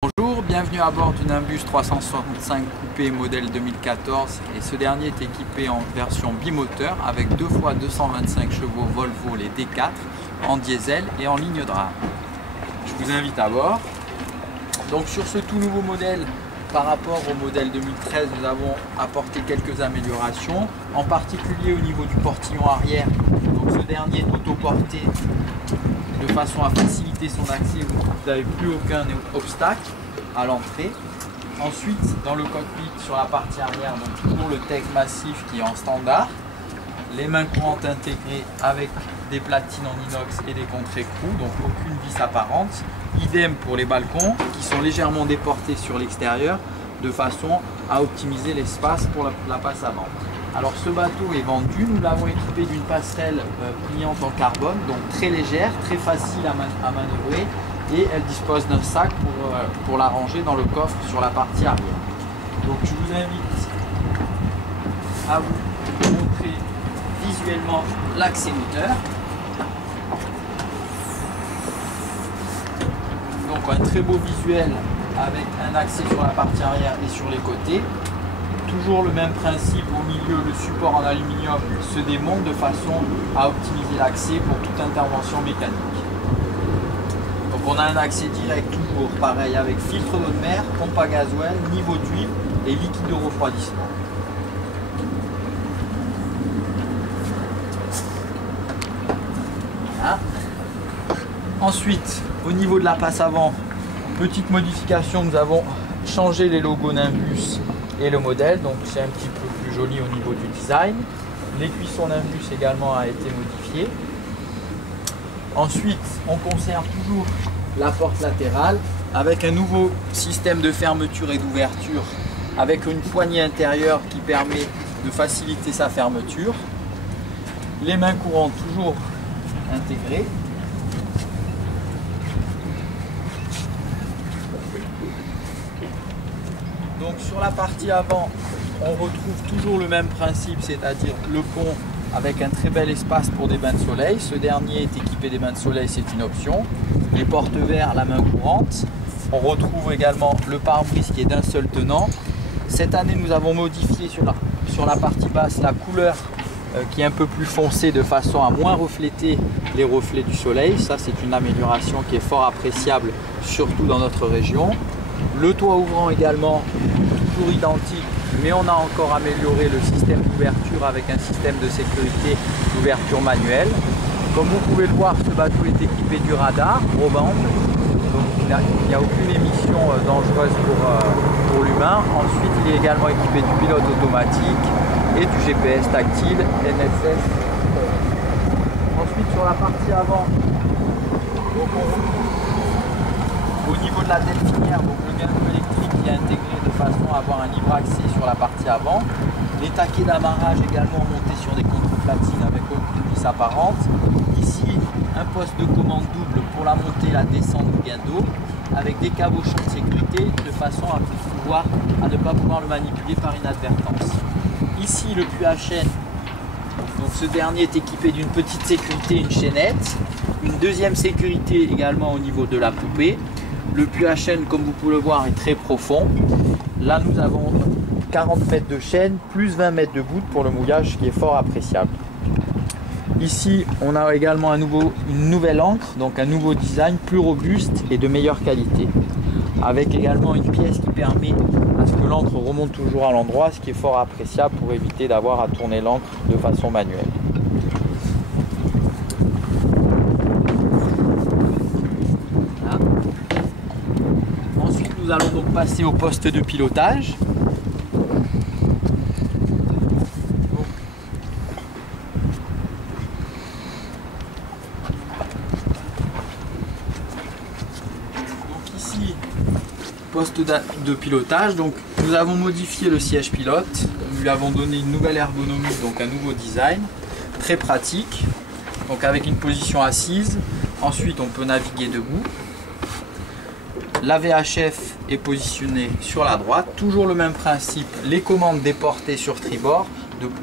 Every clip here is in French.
Bonjour, bienvenue à bord du Nimbus 365 coupé modèle 2014 et ce dernier est équipé en version bimoteur avec 2x225 chevaux Volvo les D4 en diesel et en ligne drame. Je vous invite à bord. Donc sur ce tout nouveau modèle par rapport au modèle 2013 nous avons apporté quelques améliorations, en particulier au niveau du portillon arrière. Donc ce dernier est autoporté de façon à faciliter son accès, vous n'avez plus aucun obstacle à l'entrée. Ensuite, dans le cockpit, sur la partie arrière, donc toujours le TEC massif qui est en standard, les mains courantes intégrées avec des platines en inox et des contre-écrous, donc aucune vis apparente. Idem pour les balcons qui sont légèrement déportés sur l'extérieur de façon à optimiser l'espace pour la passe avant. Alors ce bateau est vendu, nous l'avons équipé d'une passerelle pliante en carbone, donc très légère, très facile à manœuvrer et elle dispose d'un sac pour la ranger dans le coffre sur la partie arrière. Donc je vous invite à vous montrer visuellement l'accès moteur. Donc un très beau visuel avec un accès sur la partie arrière et sur les côtés. Toujours le même principe, au milieu le support en aluminium se démonte de façon à optimiser l'accès pour toute intervention mécanique. Donc on a un accès direct toujours pareil avec filtre d'eau de mer, pompe à gasoil, niveau d'huile et liquide de refroidissement. Voilà. Ensuite, au niveau de la passe avant, petite modification, nous avons changé les logos Nimbus et le modèle, donc c'est un petit peu plus joli au niveau du design. Les cuissons Nimbus également a été modifié. Ensuite, on conserve toujours la porte latérale avec un nouveau système de fermeture et d'ouverture avec une poignée intérieure qui permet de faciliter sa fermeture. Les mains courantes toujours intégrées. Donc sur la partie avant, on retrouve toujours le même principe, c'est-à-dire le pont avec un très bel espace pour des bains de soleil. Ce dernier est équipé des bains de soleil, c'est une option. Les porte-verres, la main courante. On retrouve également le pare-brise qui est d'un seul tenant. Cette année, nous avons modifié sur la partie basse la couleur qui est un peu plus foncée de façon à moins refléter les reflets du soleil. Ça, c'est une amélioration qui est fort appréciable, surtout dans notre région. Le toit ouvrant également, toujours identique, mais on a encore amélioré le système d'ouverture avec un système de sécurité d'ouverture manuelle. Comme vous pouvez le voir, ce bateau est équipé du radar Broband, donc il n'y a aucune émission dangereuse pour l'humain. Ensuite, il est également équipé du pilote automatique et du GPS tactile NSS. Ensuite, sur la partie avant, donc au niveau de la delphinière, donc le galop électrique qui est intégré de façon à avoir un libre accès sur la partie avant. Les taquets d'amarrage également montés sur des contre-platines avec aucune vis apparente. Ici, un poste de commande double pour la montée et la descente du gain d'eau avec des cabochons de sécurité de façon à ne pas pouvoir le manipuler par inadvertance. Ici, le puits à chaîne. Donc ce dernier est équipé d'une petite sécurité, une chaînette. Une deuxième sécurité également au niveau de la poupée. Le puits à chaîne, comme vous pouvez le voir, est très profond. Là, nous avons 40 mètres de chaîne, plus 20 mètres de goutte pour le mouillage, qui est fort appréciable. Ici, on a également une nouvelle ancre, donc un nouveau design, plus robuste et de meilleure qualité. Avec également une pièce qui permet à ce que l'encre remonte toujours à l'endroit, ce qui est fort appréciable pour éviter d'avoir à tourner l'encre de façon manuelle. Nous allons donc passer au poste de pilotage. Donc ici, poste de pilotage. Donc nous avons modifié le siège pilote. Nous lui avons donné une nouvelle ergonomie, donc un nouveau design. Très pratique. Donc avec une position assise. Ensuite, on peut naviguer debout. La VHF est positionnée sur la droite, toujours le même principe, les commandes déportées sur tribord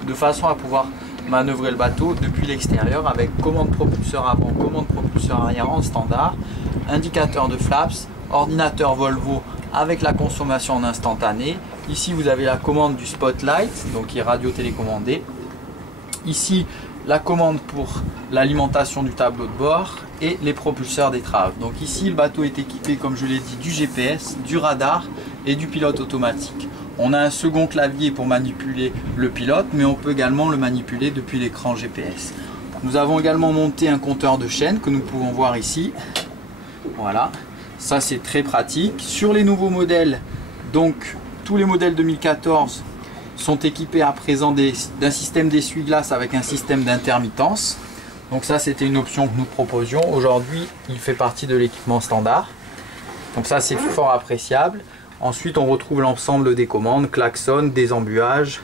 de façon à pouvoir manœuvrer le bateau depuis l'extérieur avec commande propulseur avant, commande propulseur arrière en standard, indicateur de flaps ordinateur Volvo avec la consommation en instantané. Ici vous avez la commande du Spotlight, donc qui est radio télécommandé. Ici la commande pour l'alimentation du tableau de bord et les propulseurs d'étrave. Donc ici le bateau est équipé, comme je l'ai dit, du GPS, du radar et du pilote automatique. On a un second clavier pour manipuler le pilote, mais on peut également le manipuler depuis l'écran GPS. Nous avons également monté un compteur de chaîne que nous pouvons voir ici. Voilà, ça c'est très pratique. Sur les nouveaux modèles, donc tous les modèles 2014 sont équipés à présent d'un système d'essuie-glace avec un système d'intermittence. Donc ça c'était une option que nous proposions. Aujourd'hui il fait partie de l'équipement standard. Donc ça c'est fort appréciable. Ensuite on retrouve l'ensemble des commandes, klaxon, désembuage,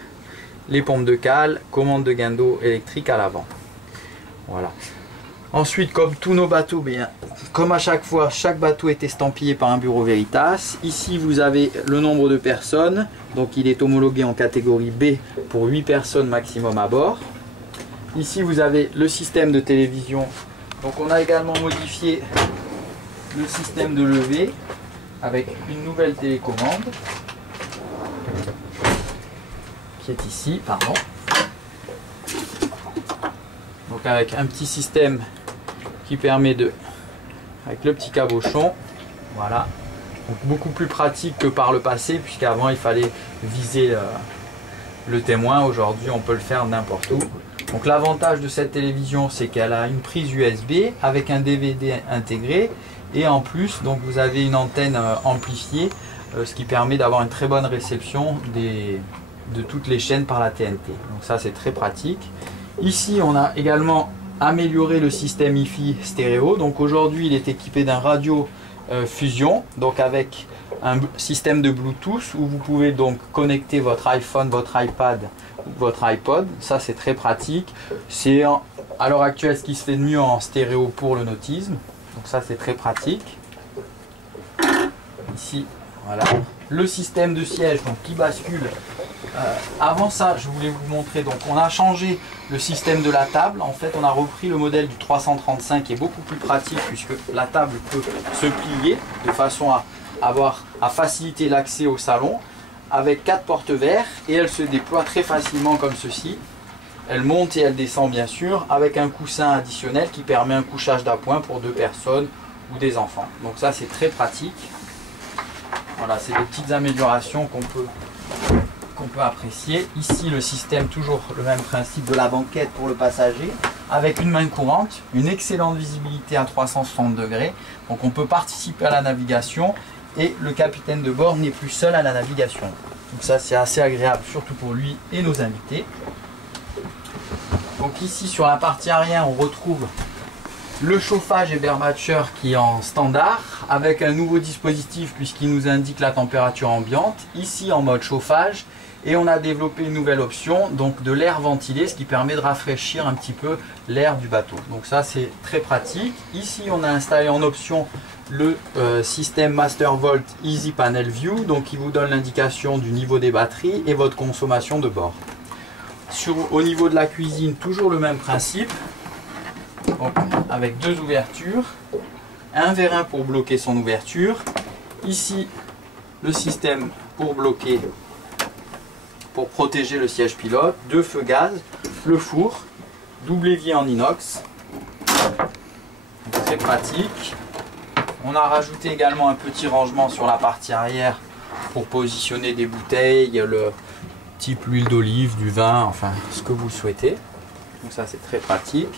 les pompes de cale, commande de gain d'eau électrique à l'avant. Voilà. Ensuite, comme tous nos bateaux, bien, comme à chaque fois, chaque bateau est estampillé par un bureau Veritas. Ici, vous avez le nombre de personnes. Donc, il est homologué en catégorie B pour 8 personnes maximum à bord. Ici, vous avez le système de télévision. Donc, on a également modifié le système de levée avec une nouvelle télécommande qui est ici, pardon. Donc, avec un petit système qui permet de, avec le petit cabochon, voilà, donc beaucoup plus pratique que par le passé, puisqu'avant il fallait viser le témoin. Aujourd'hui on peut le faire n'importe où. Donc l'avantage de cette télévision, c'est qu'elle a une prise USB avec un DVD intégré, et en plus donc vous avez une antenne amplifiée, ce qui permet d'avoir une très bonne réception de toutes les chaînes par la TNT. Donc ça c'est très pratique. Ici on a également améliorer le système Hi-Fi stéréo. Donc aujourd'hui il est équipé d'un radio fusion, donc avec un système de Bluetooth où vous pouvez donc connecter votre iPhone, votre iPad ou votre iPod. Ça c'est très pratique. C'est à l'heure actuelle ce qui se fait de mieux en stéréo pour le nautisme. Donc ça c'est très pratique. Ici voilà le système de siège donc qui bascule. Avant ça, je voulais vous montrer, donc on a changé le système de la table. En fait, on a repris le modèle du 335 qui est beaucoup plus pratique puisque la table peut se plier de façon à faciliter l'accès au salon avec 4 portes verres, et elle se déploie très facilement comme ceci. Elle monte et elle descend bien sûr avec un coussin additionnel qui permet un couchage d'appoint pour 2 personnes ou des enfants. Donc ça c'est très pratique. Voilà, c'est des petites améliorations qu'on peut apprécier. Ici le système, toujours le même principe de la banquette pour le passager avec une main courante, une excellente visibilité à 360 degrés, donc on peut participer à la navigation et le capitaine de bord n'est plus seul à la navigation. Donc ça c'est assez agréable surtout pour lui et nos invités. Donc ici sur la partie arrière on retrouve le chauffage Ebermacher qui est en standard avec un nouveau dispositif puisqu'il nous indique la température ambiante, ici en mode chauffage. Et on a développé une nouvelle option, donc de l'air ventilé, ce qui permet de rafraîchir un petit peu l'air du bateau. Donc ça c'est très pratique. Ici on a installé en option le système Mastervolt Easy Panel View, donc qui vous donne l'indication du niveau des batteries et votre consommation de bord. Au niveau de la cuisine, toujours le même principe, donc, avec 2 ouvertures, un vérin pour bloquer son ouverture, ici le système pour bloquer, pour protéger le siège pilote, 2 feux gaz, le four, double évier en inox, très pratique. On a rajouté également un petit rangement sur la partie arrière pour positionner des bouteilles, le type l'huile d'olive, du vin, enfin ce que vous souhaitez. Donc ça c'est très pratique.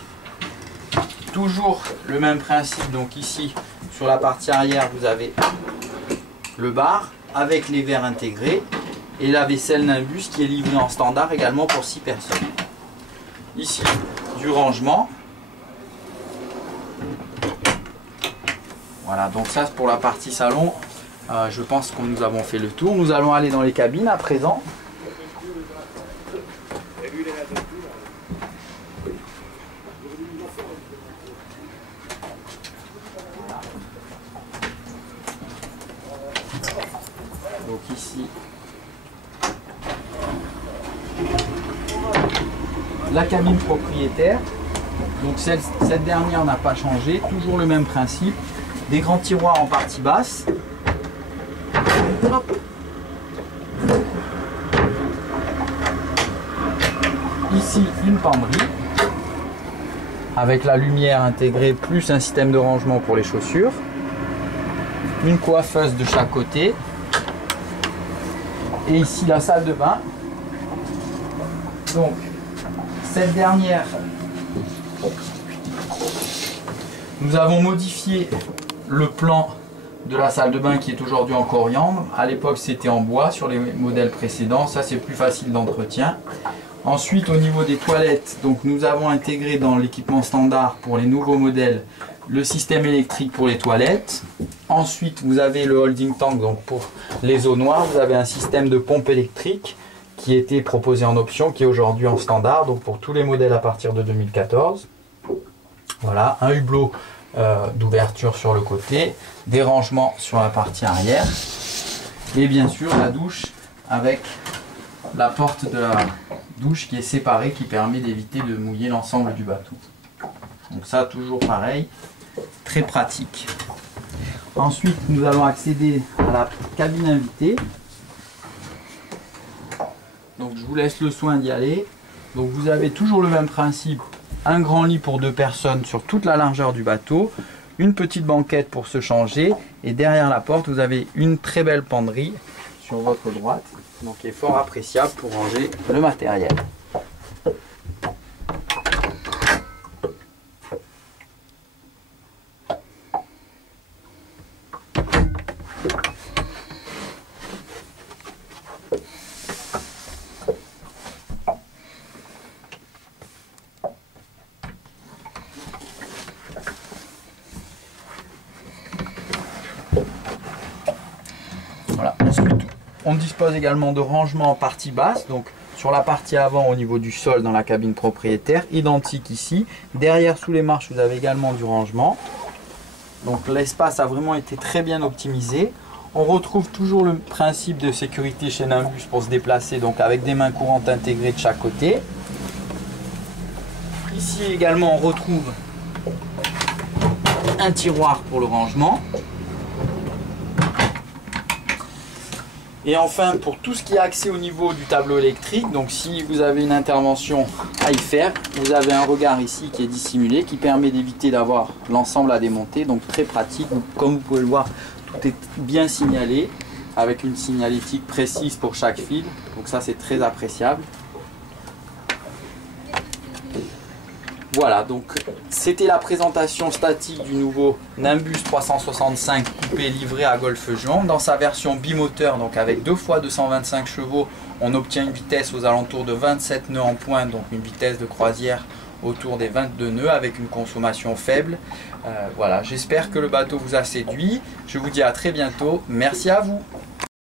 Toujours le même principe, donc ici sur la partie arrière vous avez le bar avec les verres intégrés et la vaisselle Nimbus qui est livrée en standard également pour 6 personnes. Ici du rangement. Voilà, donc ça c'est pour la partie salon. Je pense que nous avons fait le tour. Nous allons aller dans les cabines à présent. Donc ici, la cabine propriétaire. Donc cette dernière n'a pas changé, toujours le même principe. des grands tiroirs en partie basse. Hop. Ici une penderie avec la lumière intégrée plus un système de rangement pour les chaussures. Une coiffeuse de chaque côté. Et ici la salle de bain. Donc cette dernière, nous avons modifié le plan de la salle de bain qui est aujourd'hui en coriandre. À l'époque c'était en bois sur les modèles précédents, ça c'est plus facile d'entretien. Ensuite au niveau des toilettes, donc nous avons intégré dans l'équipement standard pour les nouveaux modèles le système électrique pour les toilettes. Ensuite vous avez le holding tank, donc pour les eaux noires vous avez un système de pompe électrique qui était proposé en option, qui est aujourd'hui en standard, donc pour tous les modèles à partir de 2014. Voilà, un hublot d'ouverture sur le côté, des rangements sur la partie arrière et bien sûr la douche avec la porte de la douche qui est séparée, qui permet d'éviter de mouiller l'ensemble du bateau. Donc ça toujours pareil, très pratique. Ensuite nous allons accéder à la cabine invitée. Donc je vous laisse le soin d'y aller. Donc vous avez toujours le même principe. Un grand lit pour 2 personnes sur toute la largeur du bateau, une petite banquette pour se changer et derrière la porte vous avez une très belle penderie sur votre droite, donc qui est fort appréciable pour ranger le matériel. Voilà. Ensuite, on dispose également de rangements en partie basse, donc sur la partie avant au niveau du sol dans la cabine propriétaire, identique ici. Derrière sous les marches, vous avez également du rangement. Donc l'espace a vraiment été très bien optimisé. On retrouve toujours le principe de sécurité chez Nimbus pour se déplacer, donc avec des mains courantes intégrées de chaque côté. Ici également, on retrouve un tiroir pour le rangement. Et enfin, pour tout ce qui est accès au niveau du tableau électrique, donc si vous avez une intervention à y faire, vous avez un regard ici qui est dissimulé, qui permet d'éviter d'avoir l'ensemble à démonter, donc très pratique. Comme vous pouvez le voir, tout est bien signalé, avec une signalétique précise pour chaque fil, donc ça c'est très appréciable. Voilà, donc c'était la présentation statique du nouveau Nimbus 365 coupé livré à Golfe-Juan. Dans sa version bimoteur, donc avec 2 fois 225 chevaux, on obtient une vitesse aux alentours de 27 nœuds en pointe, donc une vitesse de croisière autour des 22 nœuds avec une consommation faible. Voilà, j'espère que le bateau vous a séduit. Je vous dis à très bientôt. Merci à vous.